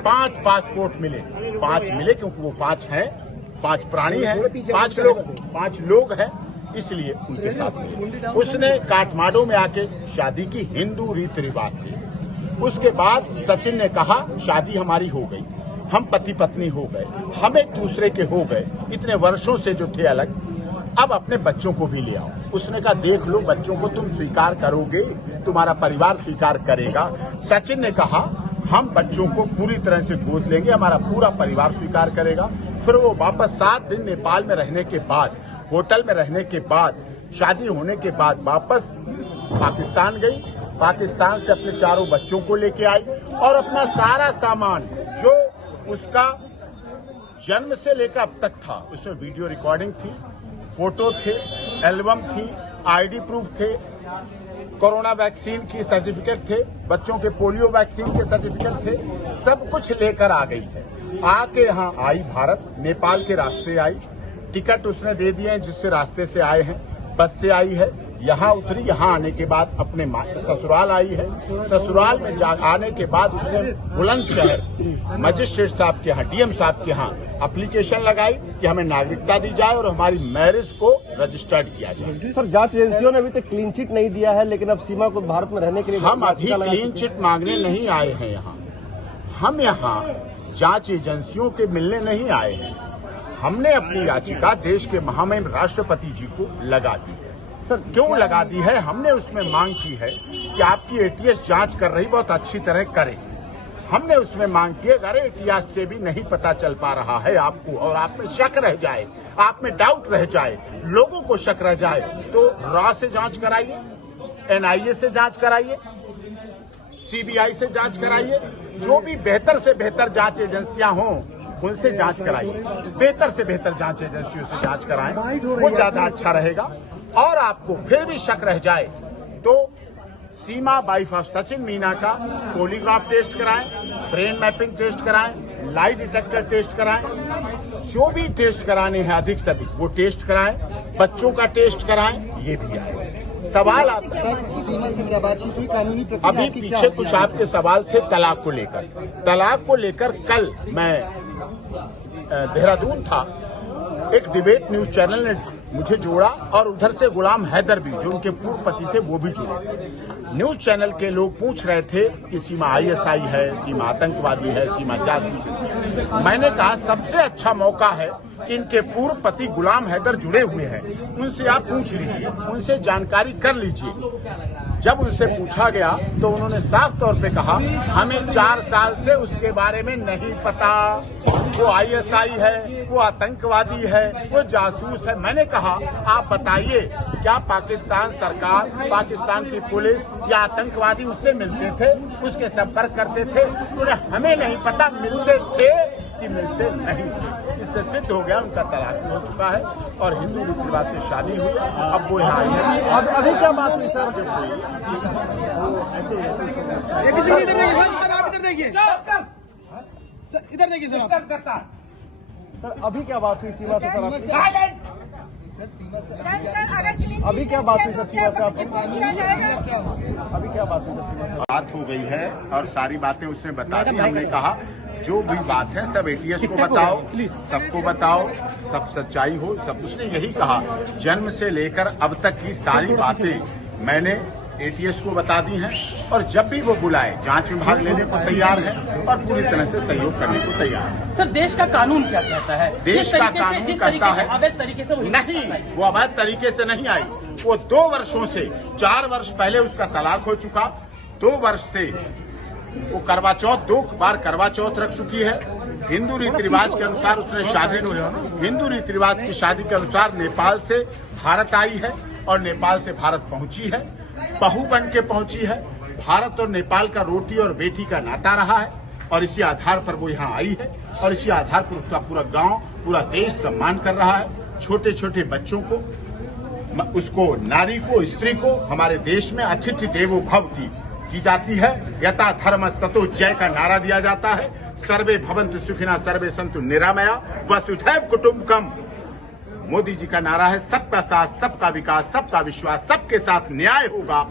5 passport मिले, 5 मिले क्योंकि वो 5 हैं, 5 प्राणी हैं, 5 लोग हैं, इसलिए उनके साथ मिले। उसने काठमांडू में आके शादी की हिंदू रीति रिवाज से। उसके बाद सचिन ने कहा शादी हमारी हो गई, हम पति पत्नी हो गए, हम एक दूसरे के हो गए, इतने वर्षों से जो थे अलग, अब अपने बच्चों को भी ले आओ। उसने कहा देख लो बच्चों को तुम स्वीकार करोगे, तुम्हारा परिवार स्वीकार करेगा। सचिन ने कहा हम बच्चों को पूरी तरह से गोद लेंगे, हमारा पूरा परिवार स्वीकार करेगा। फिर वो वापस 7 दिन नेपाल में रहने के बाद, होटल में रहने के बाद, शादी होने के बाद वापस पाकिस्तान गई। पाकिस्तान से अपने 4 बच्चों को लेके आई और अपना सारा सामान जो उसका जन्म से लेकर अब तक था, उसमें वीडियो रिकॉर्डिंग थी, फोटो थे, एल्बम थी, आईडी प्रूफ थे, कोरोना वैक्सीन की सर्टिफिकेट थे, बच्चों के पोलियो वैक्सीन के सर्टिफिकेट थे, सब कुछ लेकर आ गई है। आके यहाँ आई भारत, नेपाल के रास्ते आई, टिकट उसने दे दिए हैं जिससे रास्ते से आए हैं, बस से आई है, यहाँ उतरी, यहाँ आने के बाद अपने ससुराल आई है। ससुराल में आने के बाद उसने बुलंदशहर मजिस्ट्रेट साहब के यहाँ, डीएम साहब के यहाँ एप्लीकेशन लगाई कि हमें नागरिकता दी जाए और हमारी मैरिज को रजिस्टर्ड किया जाए। सर जांच एजेंसियों ने अभी तक क्लीन चिट नहीं दिया है, लेकिन अब सीमा को भारत में रहने के लिए हम अभी क्लीन चिट मांगने नहीं आए हैं यहाँ। हम यहाँ जांच एजेंसियों के मिलने नहीं आए हैं। हमने अपनी याचिका देश के महामहिम राष्ट्रपति जी को लगा दी है। सर क्यों लगा दी है? हमने उसमें मांग की है कि आपकी एटीएस जांच कर रही, बहुत अच्छी तरह करे। हमने उसमें मांग की अगर एटीएस से भी नहीं पता चल पा रहा है आपको और आप में शक रह जाए, आप में डाउट रह जाए, लोगों को शक रह जाए, तो रॉ से जांच कराइए, एनआईए से जांच कराइए, सीबीआई से जांच कराइए, जो भी बेहतर से बेहतर जांच एजेंसियां हों उनसे जांच कराइए। बेहतर से बेहतर जांच एजेंसियों से जांच कराएं, वो ज्यादा अच्छा रहेगा। और आपको फिर भी शक रह जाए तो सीमा वाइफ ऑफ सचिन मीना का पॉलीग्राफ टेस्ट कराएं, ब्रेन मैपिंग टेस्ट कराएं, लाई डिटेक्टर टेस्ट कराएं, जो भी टेस्ट कराने हैं अधिक से अधिक वो टेस्ट कराएं, बच्चों का टेस्ट कराएं। ये भी आए सवाल आता है सीमा से क्या बातचीत हुई, कानूनी प्रक्रिया अभी पीछे कुछ आपके सवाल थे तलाक को लेकर। तलाक को लेकर कल मैं देहरादून था, एक डिबेट न्यूज चैनल ने मुझे जोड़ा और उधर से गुलाम हैदर भी, जो उनके पूर्व पति थे, वो भी जुड़े थे। न्यूज चैनल के लोग पूछ रहे थे कि सीमा आईएसआई है, सीमा आतंकवादी है, सीमा जासूस है। मैंने कहा सबसे अच्छा मौका है कि इनके पूर्व पति गुलाम हैदर जुड़े हुए हैं, उनसे आप पूछ लीजिए, उनसे जानकारी कर लीजिए। जब उनसे पूछा गया तो उन्होंने साफ तौर पे कहा हमें 4 साल से उसके बारे में नहीं पता, वो आईएसआई है, वो आतंकवादी है, वो जासूस है। मैंने कहा आप बताइए क्या पाकिस्तान सरकार, पाकिस्तान की पुलिस या आतंकवादी उससे मिलते थे, उसके संपर्क करते थे? उन्हें हमें नहीं पता मिलते थे कि मिलते नहीं थे। इससे सिद्ध हो गया उनका तलाक हो चुका है और हिंदू रीति रिवाज से शादी हुई, अब वो यहाँ आई है। अभी क्या बात हुई सर? इधर देखिए सर, सर अभी क्या बात हुई सीमा से? अभी क्या बात हुई सर सीमा से आपकी? अभी क्या बात हुई सर सीमा से? बात हो गई है और सारी बातें उसने बता दी। हमने कहा जो भी बात है सब एटीएस को बताओ, सबको बताओ, सब सच्चाई हो, सब। उसने यही कहा जन्म से लेकर अब तक की सारी बातें मैंने एटीएस को बता दी हैं और जब भी वो बुलाए जांच में भाग लेने को तैयार है और पूरी तरह से सहयोग करने को तैयार है। सर देश का कानून क्या कहता है? देश का कानून कहता है अवैध तरीके से नहीं, वो अवैध तरीके से नहीं आई। वो 2 वर्षों से, 4 वर्ष पहले उसका तलाक हो चुका, 2 वर्ष से वो करवा चौथ, 2 बार करवा चौथ रख चुकी है। हिंदू रीति रिवाज के अनुसार उसने शादी, हिंदू रीति रिवाज की शादी के अनुसार नेपाल से भारत आई है और नेपाल से भारत पहुंची है, बहू बन के पहुंची है। भारत और नेपाल का रोटी और बेटी का नाता रहा है और इसी आधार पर वो यहाँ आई है और इसी आधार पर उसका पूरा गांव, पूरा देश सम्मान कर रहा है। छोटे छोटे बच्चों को, उसको, नारी को, स्त्री को हमारे देश में अतिथि देवो भव की जाती है। यथा धर्मस्ततो जय का नारा दिया जाता है। सर्वे भवन्तु सुखिनः, सर्वे सन्तु निरामया, वसुधैव कुटुम्बकम मोदी जी का नारा है। सबका साथ, सबका विकास, सबका विश्वास, सबके साथ न्याय होगा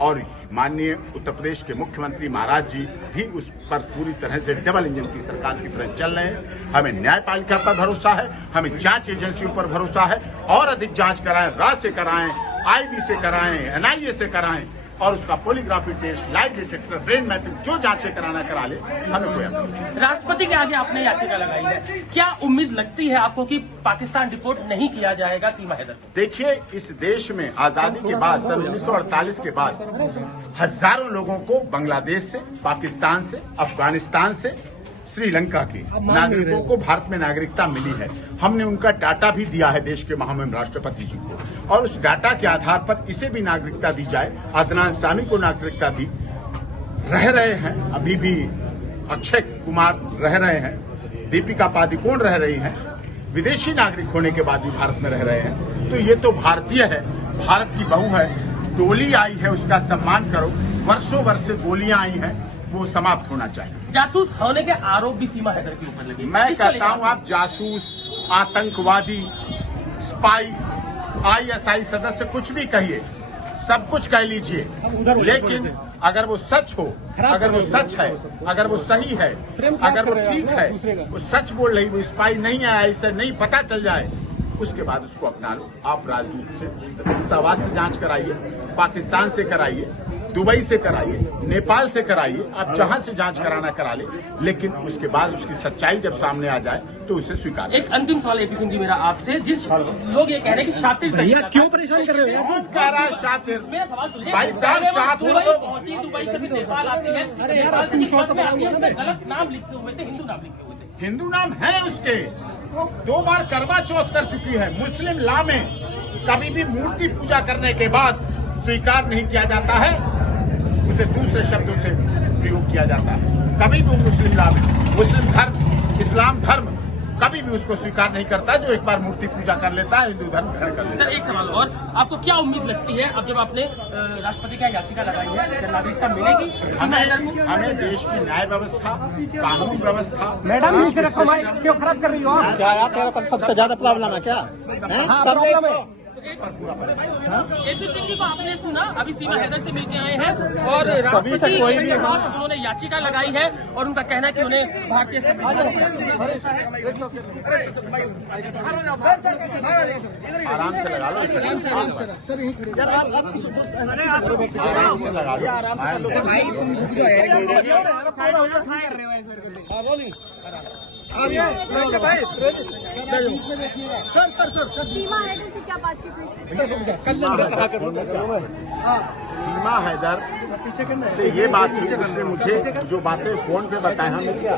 और माननीय उत्तर प्रदेश के मुख्यमंत्री महाराज जी भी उस पर पूरी तरह से डबल इंजन की सरकार की तरह चल रहे हैं। हमें न्यायपालिका पर भरोसा है, हमें जांच एजेंसियों पर भरोसा है, और अधिक जांच कराएं, राज से कराएं, आईबी से कराएं, एनआईए से कराएं, और उसका polygraphy test, lie detector, brain mapping, जो जांचें कराना करा ले, हमें कोई आपत्ति नहीं। राष्ट्रपति के आगे आपने याचिका लगाई है, क्या उम्मीद लगती है आपको कि पाकिस्तान डिपोर्ट नहीं किया जाएगा सीमा हैदर को? देखिए, इस देश में आजादी के बाद सन 1948 के बाद हजारों लोगों को बांग्लादेश से, पाकिस्तान से, अफगानिस्तान से, श्रीलंका के नागरिकों को भारत में नागरिकता मिली है। हमने उनका डाटा भी दिया है देश के महामहिम राष्ट्रपति जी को, और उस डाटा के आधार पर इसे भी नागरिकता दी जाए। अदनान सामी को नागरिकता दी, रह रहे हैं, अभी भी अक्षय कुमार रह रहे हैं, दीपिका पादुकोण रह रही हैं, विदेशी नागरिक होने के बाद भी भारत में रह रहे हैं। तो ये तो भारतीय है, भारत की बहू है, डोली आई है, उसका सम्मान करो। वर्षों वर्ष से गोलियां आई हैं, वो समाप्त होना चाहिए। जासूस होने के आरोप भी सीमा हैदर के ऊपर लगे। मैं कहता हूं, आप जासूस, आतंकवादी, स्पाई, आईएसआई सदस्य, कुछ भी कहिए, सब कुछ कह लीजिए, लेकिन अगर वो सच हो, अगर वो सच है, अगर वो सही है, अगर वो ठीक है, वो सच बोल रही, वो स्पाई नहीं है, ऐसा नहीं पता चल जाए, उसके बाद उसको अपना लो। आप राजदूत से, दूतावास से जांच कराइए, पाकिस्तान से कराइए, दुबई से कराइए, नेपाल से कराइए, आप जहां से जांच कराना करा ले, लेकिन उसके बाद उसकी सच्चाई जब सामने आ जाए तो उसे स्वीकार। एक अंतिम सवाल एपी सिंह जी मेरा आपसे, जिस लोग ये कह रहे हैं कि शातिर भैया क्यों परेशान कर रहे हो? कौन कह रहा है शातिर? मेरा सवाल सुनिए। भाई साहब, शातिर दुबई तो पहुंची, दुबई से भी नेपाल आती है, नेपाल से जो बस में आती है उसमें गलत नाम लिखे हुए थे, हिंदू नाम लिखे हुए थे। हिंदू नाम है उसके, 2 बार करवा चौथ कर चुकी है। मुस्लिम लॉ में कभी भी मूर्ति पूजा करने के बाद स्वीकार नहीं किया जाता है, उसे दूसरे शब्दों से प्रयोग किया जाता है। कभी भी मुस्लिम लॉ में, मुस्लिम धर्म, इस्लाम धर्म कभी भी उसको स्वीकार नहीं करता जो एक बार मूर्ति पूजा कर लेता है, हिंदू धर्म ग्रहण कर लेता है। सर एक सवाल और, आपको क्या उम्मीद लगती है अब जब आपने राष्ट्रपति का याचिका लगाई है, क्या नागरिकता मिलेगी? हमें देश की न्याय व्यवस्था, कानून व्यवस्था, मैडम क्यों खराब कर रही हो आप? क्या सबसे ज्यादा प्रॉब्लम है क्या? प्रॉब्लम है। एपी सिंह जी को आपने सुना, अभी सीमा हैदर से मिलके आए हैं, और राष्ट्रपति के पास उन्होंने याचिका लगाई है, और उनका कहना है कि उन्हें भारतीय आराम से लगा लो, सर यही खड़े आराम से लगा लो। सीमा हैदर से क्या बातचीत हुई? सीमा हैदर से ये बात हुई, उसने मुझे जो बातें फोन पे बताई, हमें क्या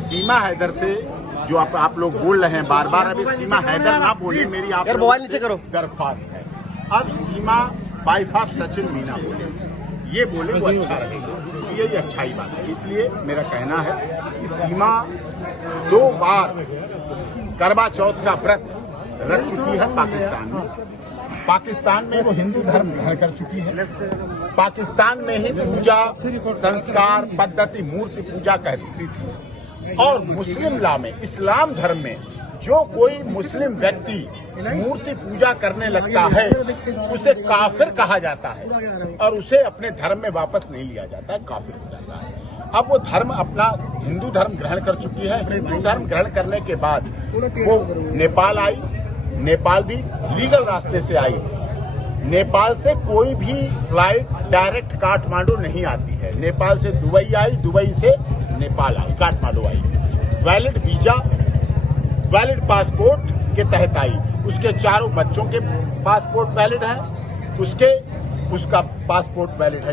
सीमा हैदर से जो आप लोग बोल रहे हैं बार बार, अभी सीमा हैदर ना बोले, मेरी आप मोबाइल नीचे करो दरख्वास्त है। अब सीमा वाइफ ऑफ सचिन मीना बोले, ये बोले वो अच्छा रहेगा, ये अच्छा ही बात है। इसलिए मेरा कहना है कि सीमा 2 बार करवा चौथ का व्रत रख चुकी है पाकिस्तान में। पाकिस्तान में वो हिंदू धर्म ग्रहण कर चुकी है। पाकिस्तान में ही पूजा, संस्कार, पद्धति, मूर्ति पूजा कहती थी। और मुस्लिम लॉ में, इस्लाम धर्म में, जो कोई मुस्लिम व्यक्ति मूर्ति पूजा करने लगता है उसे काफिर कहा जाता है, और उसे अपने धर्म में वापस नहीं लिया जाता है, काफिर हो जाता है। अब वो धर्म अपना हिंदू धर्म ग्रहण कर चुकी है। हिंदू धर्म ग्रहण करने के बाद वो नेपाल आई, नेपाल भी लीगल रास्ते से आई। नेपाल से कोई भी फ्लाइट डायरेक्ट काठमांडू नहीं आती है। नेपाल से दुबई आई, दुबई से नेपाल आई, काठमांडू आई। वैलिड वीजा, वैलिड पासपोर्ट के तहत आई। उसके 4 बच्चों के पासपोर्ट वैलिड है, उसका पासपोर्ट वैलिड है।